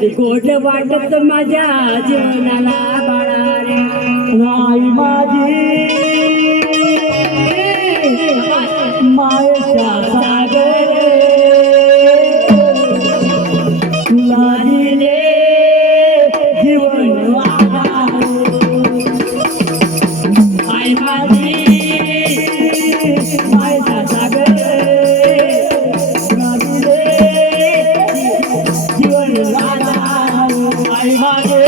गोड वाटत माझ्या जीवनाला बाळा रे आई माझी मायेचा सागर तुला दिले जीवन आई माझी मायेचा सागर तुला दिले जीवन आई माझे